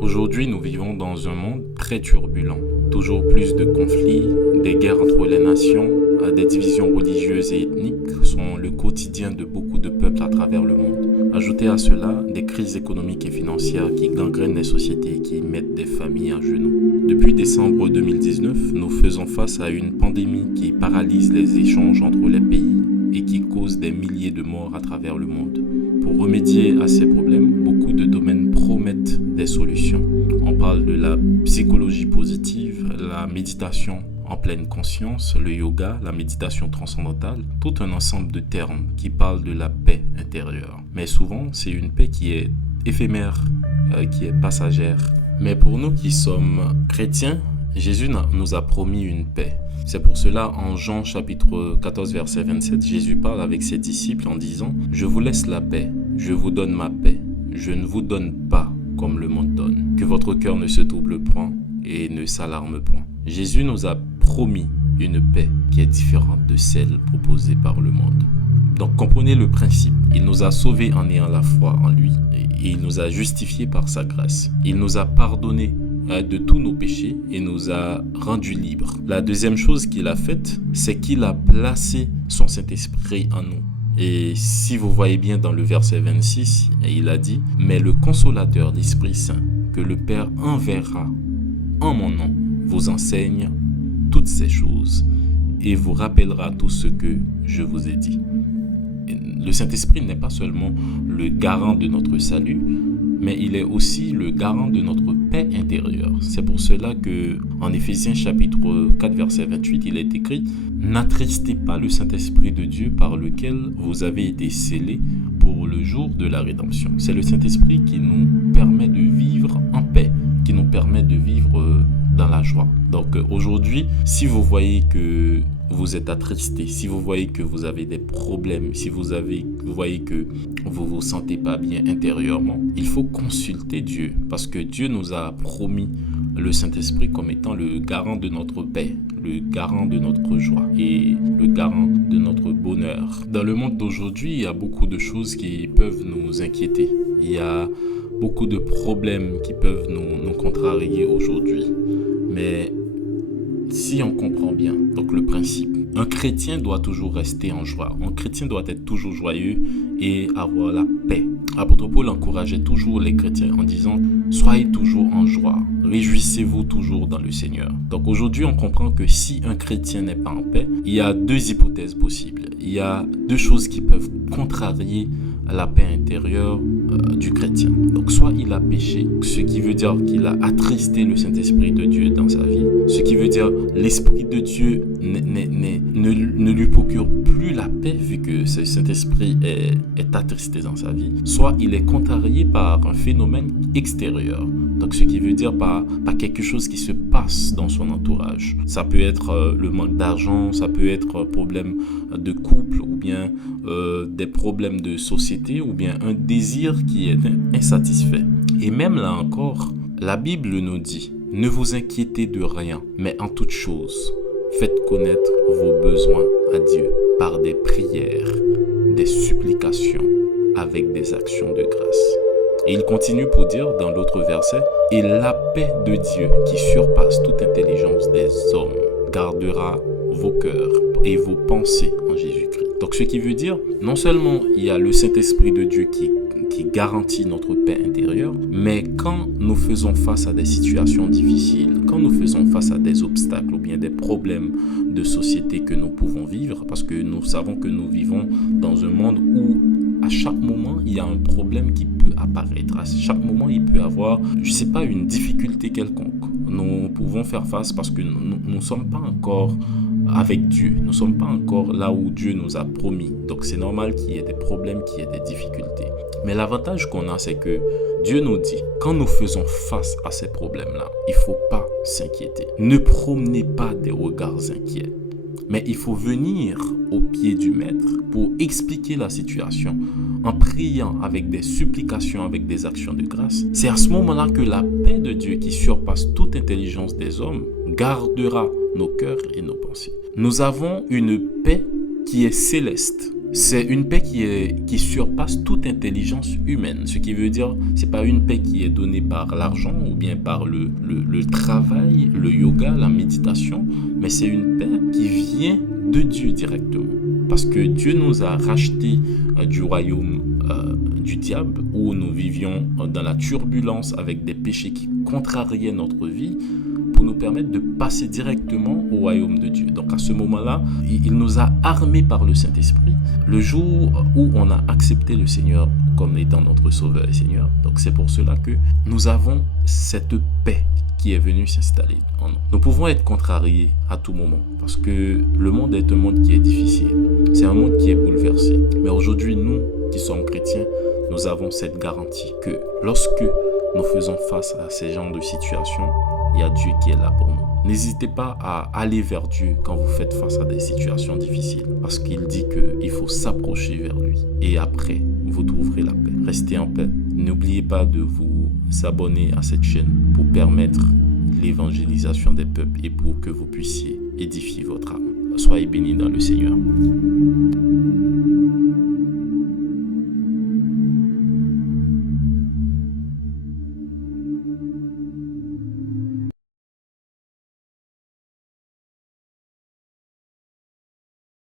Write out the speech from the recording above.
Aujourd'hui, nous vivons dans un monde très turbulent. Toujours plus de conflits, des guerres entre les nations, des divisions religieuses et ethniques sont le quotidien de beaucoup de peuples à travers le monde. Ajoutez à cela des crises économiques et financières qui gangrènent les sociétés et qui mettent des familles à genoux. Depuis décembre 2019, nous faisons face à une pandémie qui paralyse les échanges entre les pays et qui cause des milliers de morts à travers le monde. Pour remédier à ces problèmes, beaucoup de domaines promettent des solutions. On parle de la psychologie positive, la méditation en pleine conscience, le yoga, la méditation transcendantale, tout un ensemble de termes qui parlent de la paix intérieure. Mais souvent, c'est une paix qui est éphémère, qui est passagère. Mais pour nous qui sommes chrétiens, Jésus nous a promis une paix. C'est pour cela, en Jean chapitre 14, verset 27, Jésus parle avec ses disciples en disant « Je vous laisse la paix, je vous donne ma paix, je ne vous donne pas comme le monde donne. Que votre cœur ne se trouble point et ne s'alarme point. » Jésus nous a promis une paix qui est différente de celle proposée par le monde. Donc comprenez le principe. Il nous a sauvés en ayant la foi en lui et il nous a justifiés par sa grâce. Il nous a pardonné de tous nos péchés et nous a rendus libres. La deuxième chose qu'il a faite, c'est qu'il a placé son Saint-Esprit en nous. Et si vous voyez bien dans le verset 26, il a dit « Mais le consolateur, l'Esprit Saint, que le Père enverra en mon nom, vous enseigne toutes ces choses et vous rappellera tout ce que je vous ai dit. » Le Saint-Esprit n'est pas seulement le garant de notre salut, mais il est aussi le garant de notre paix intérieure. C'est pour cela que en Éphésiens chapitre 4 verset 28, il est écrit « N'attristez pas le Saint-Esprit de Dieu par lequel vous avez été scellés pour le jour de la rédemption. » C'est le Saint-Esprit qui nous permet de vivre en paix, qui nous permet de vivre dans la joie. Donc aujourd'hui, si vous voyez que vous êtes attristé, si vous voyez que vous avez des problèmes, si vous voyez que vous ne vous sentez pas bien intérieurement, il faut consulter Dieu parce que Dieu nous a promis le Saint-Esprit comme étant le garant de notre paix, le garant de notre joie et le garant de notre bonheur. Dans le monde d'aujourd'hui, il y a beaucoup de choses qui peuvent nous inquiéter. Il y a beaucoup de problèmes qui peuvent nous contrarier aujourd'hui. Mais si on comprend bien, donc le principe, un chrétien doit toujours rester en joie. Un chrétien doit être toujours joyeux et avoir la paix. L'apôtre Paul encourageait toujours les chrétiens en disant « Soyez toujours en joie, réjouissez-vous toujours dans le Seigneur. » Donc aujourd'hui, on comprend que si un chrétien n'est pas en paix, il y a deux hypothèses possibles. Il y a deux choses qui peuvent contrarier la paix intérieure du chrétien. Donc soit il a péché, ce qui veut dire qu'il a attristé le Saint-Esprit de Dieu dans sa vie, ce qui veut dire l'Esprit de Dieu ne lui procure plus la paix vu que ce Saint-Esprit est attristé dans sa vie, soit il est contrarié par un phénomène extérieur. Donc ce qui veut dire par quelque chose qui se passe dans son entourage. Ça peut être le manque d'argent, ça peut être un problème de couple ou bien des problèmes de société ou bien un désir qui est insatisfait. Et même là encore, la Bible nous dit « Ne vous inquiétez de rien, mais en toute chose, faites connaître vos besoins à Dieu par des prières, des supplications, avec des actions de grâce. » Et il continue pour dire dans l'autre verset « Et la paix de Dieu qui surpasse toute intelligence des hommes gardera vos cœurs et vos pensées en Jésus-Christ. » Donc ce qui veut dire, non seulement il y a le Saint-Esprit de Dieu qui garantit notre paix intérieure, mais quand nous faisons face à des situations difficiles, quand nous faisons face à des obstacles ou bien des problèmes de société que nous pouvons vivre, parce que nous savons que nous vivons dans un monde où à chaque moment, il y a un problème qui peut apparaître. À chaque moment, il peut y avoir, une difficulté quelconque. Nous pouvons faire face parce que nous ne sommes pas encore avec Dieu. Nous ne sommes pas encore là où Dieu nous a promis. Donc, c'est normal qu'il y ait des problèmes, qu'il y ait des difficultés. Mais l'avantage qu'on a, c'est que Dieu nous dit, quand nous faisons face à ces problèmes-là, il ne faut pas s'inquiéter. Ne promenez pas des regards inquiets. Mais il faut venir au pied du maître pour expliquer la situation en priant avec des supplications, avec des actions de grâce. C'est à ce moment-là que la paix de Dieu qui surpasse toute intelligence des hommes gardera nos cœurs et nos pensées. Nous avons une paix qui est céleste. C'est une paix qui surpasse toute intelligence humaine. Ce qui veut dire, c'est pas une paix qui est donnée par l'argent ou bien par le travail, le yoga, la méditation, mais c'est une paix qui vient de Dieu directement. Parce que Dieu nous a rachetés du royaume du diable, où nous vivions dans la turbulence avec des péchés qui contrariaient notre vie, pour nous permettre de passer directement au royaume de Dieu. Donc à ce moment-là, il nous a armés par le Saint-Esprit le jour où on a accepté le Seigneur comme étant notre Sauveur et Seigneur. Donc c'est pour cela que nous avons cette paix qui est venue s'installer en nous. Nous pouvons être contrariés à tout moment parce que le monde est un monde qui est difficile. C'est un monde qui est bouleversé. Mais aujourd'hui, nous qui sommes chrétiens, nous avons cette garantie que lorsque nous faisons face à ces genres de situations, il y a Dieu qui est là pour nous. N'hésitez pas à aller vers Dieu quand vous faites face à des situations difficiles, parce qu'il dit qu'il faut s'approcher vers lui. Et après, vous trouverez la paix. Restez en paix. N'oubliez pas de vous abonner à cette chaîne pour permettre l'évangélisation des peuples et pour que vous puissiez édifier votre âme. Soyez bénis dans le Seigneur.